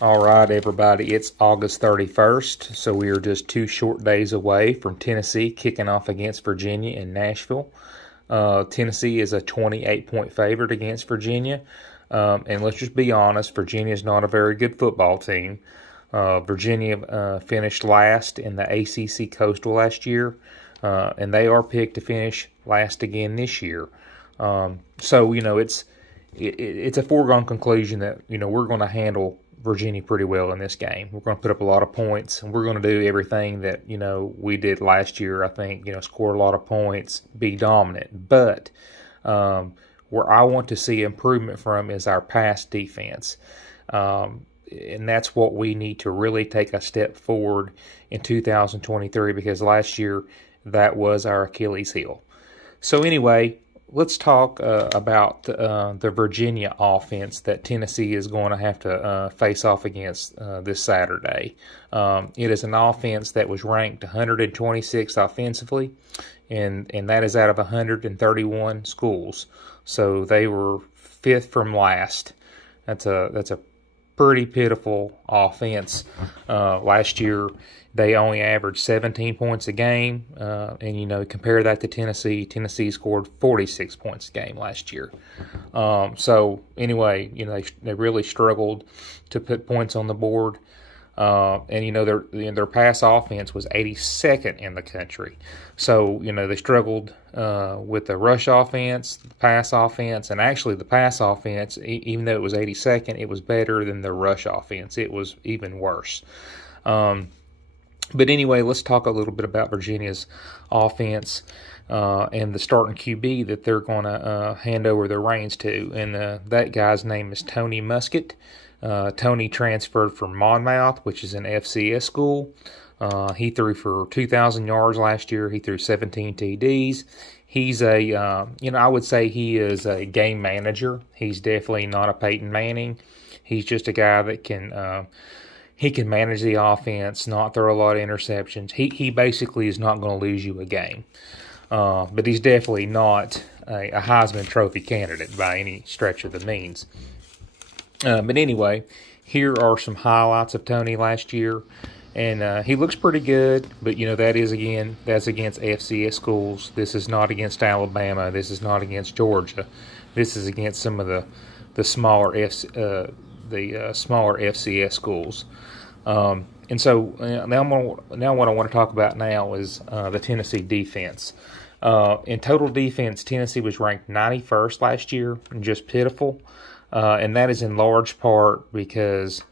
All right, everybody, it's August 31st, so we are just 2 short days away from Tennessee kicking off against Virginia in Nashville. Tennessee is a 28-point favorite against Virginia, and let's just be honest, Virginia is not a very good football team. Virginia finished last in the ACC Coastal last year, and they are picked to finish last again this year. So, it's a foregone conclusion that, we're going to handle Virginia pretty well in this game. We're going to put up a lot of points, and we're going to do everything that, we did last year. I think, score a lot of points, be dominant. But where I want to see improvement from is our pass defense. And that's what we need to really take a step forward in 2023, because last year that was our Achilles heel. So anyway, let's talk about the Virginia offense that Tennessee is going to have to face off against this Saturday. It is an offense that was ranked 126th offensively, and that is out of 131 schools. So they were fifth from last. That's a pretty pitiful offense. Last year, they only averaged 17 points a game, and compare that to Tennessee. Tennessee scored 46 points a game last year. So anyway, they really struggled to put points on the board, and their pass offense was 82nd in the country. So they struggled with the rush offense, the pass offense, and actually the pass offense, even though it was 82nd, it was better than the rush offense. It was even worse. But anyway, let's talk a little bit about Virginia's offense and the starting QB that they're going to hand over the reins to. And that guy's name is Tony Muskett. Tony transferred from Monmouth, which is an FCS school. He threw for 2,000 yards last year. He threw 17 TDs. He's I would say he is a game manager. He's definitely not a Peyton Manning. He's just a guy that can he can manage the offense, not throw a lot of interceptions. He basically is not going to lose you a game. But he's definitely not a Heisman Trophy candidate by any stretch of the means. But anyway, here are some highlights of Tony last year. And he looks pretty good, but, that's against FCS schools. This is not against Alabama. This is not against Georgia. This is against some of the smaller smaller FCS schools. And so now what I want to talk about now is the Tennessee defense. In total defense, Tennessee was ranked 91st last year, and just pitiful. And that is in large part because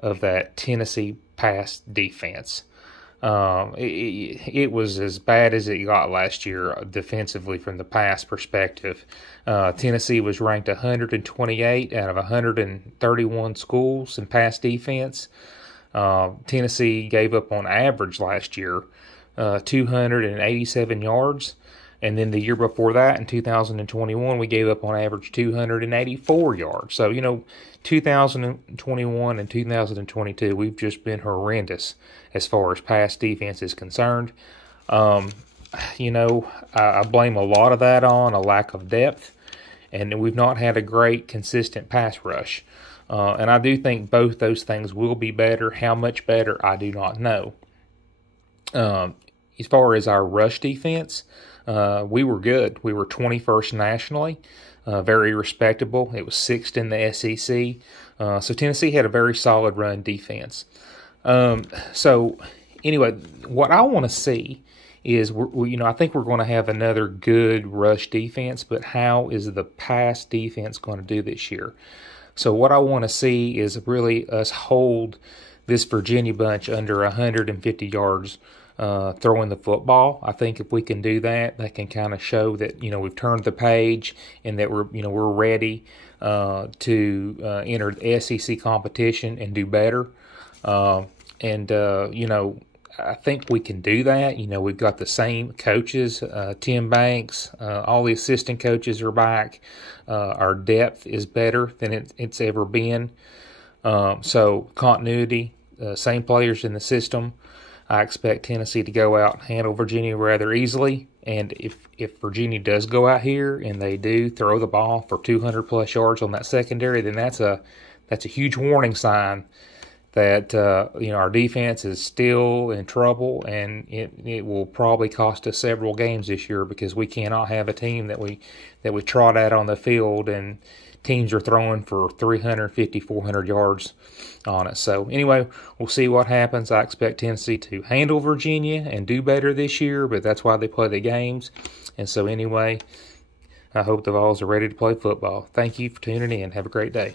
of that Tennessee pass defense. It was as bad as it got last year defensively from the pass perspective. Tennessee was ranked 128 out of 131 schools in pass defense. Tennessee gave up on average last year 287 yards. And then the year before that, in 2021, we gave up on average 284 yards. So, 2021 and 2022, we've just been horrendous as far as pass defense is concerned. I blame a lot of that on a lack of depth, and we've not had a great, consistent pass rush. And I do think both those things will be better. How much better, I do not know. As far as our rush defense, we were good. We were 21st nationally, very respectable. It was 6th in the SEC. So Tennessee had a very solid run defense. So anyway, what I want to see is, I think we're going to have another good rush defense, but how is the pass defense going to do this year? So what I want to see is really us hold this Virginia bunch under 150 yards throwing the football. I think if we can do that, that can kind of show that we've turned the page and that we're ready to enter the SEC competition and do better. I think we can do that. We've got the same coaches, Tim Banks, all the assistant coaches are back. Our depth is better than it's ever been. So continuity, same players in the system. I expect Tennessee to go out and handle Virginia rather easily. And if Virginia does go out here and they do throw the ball for 200-plus yards on that secondary, then that's a huge warning sign that our defense is still in trouble, and it will probably cost us several games this year, because we cannot have a team that we trot out on the field and teams are throwing for 350, 400 yards on us. So anyway, we'll see what happens. I expect Tennessee to handle Virginia and do better this year, but that's why they play the games. And so anyway, I hope the Vols are ready to play football. Thank you for tuning in. Have a great day.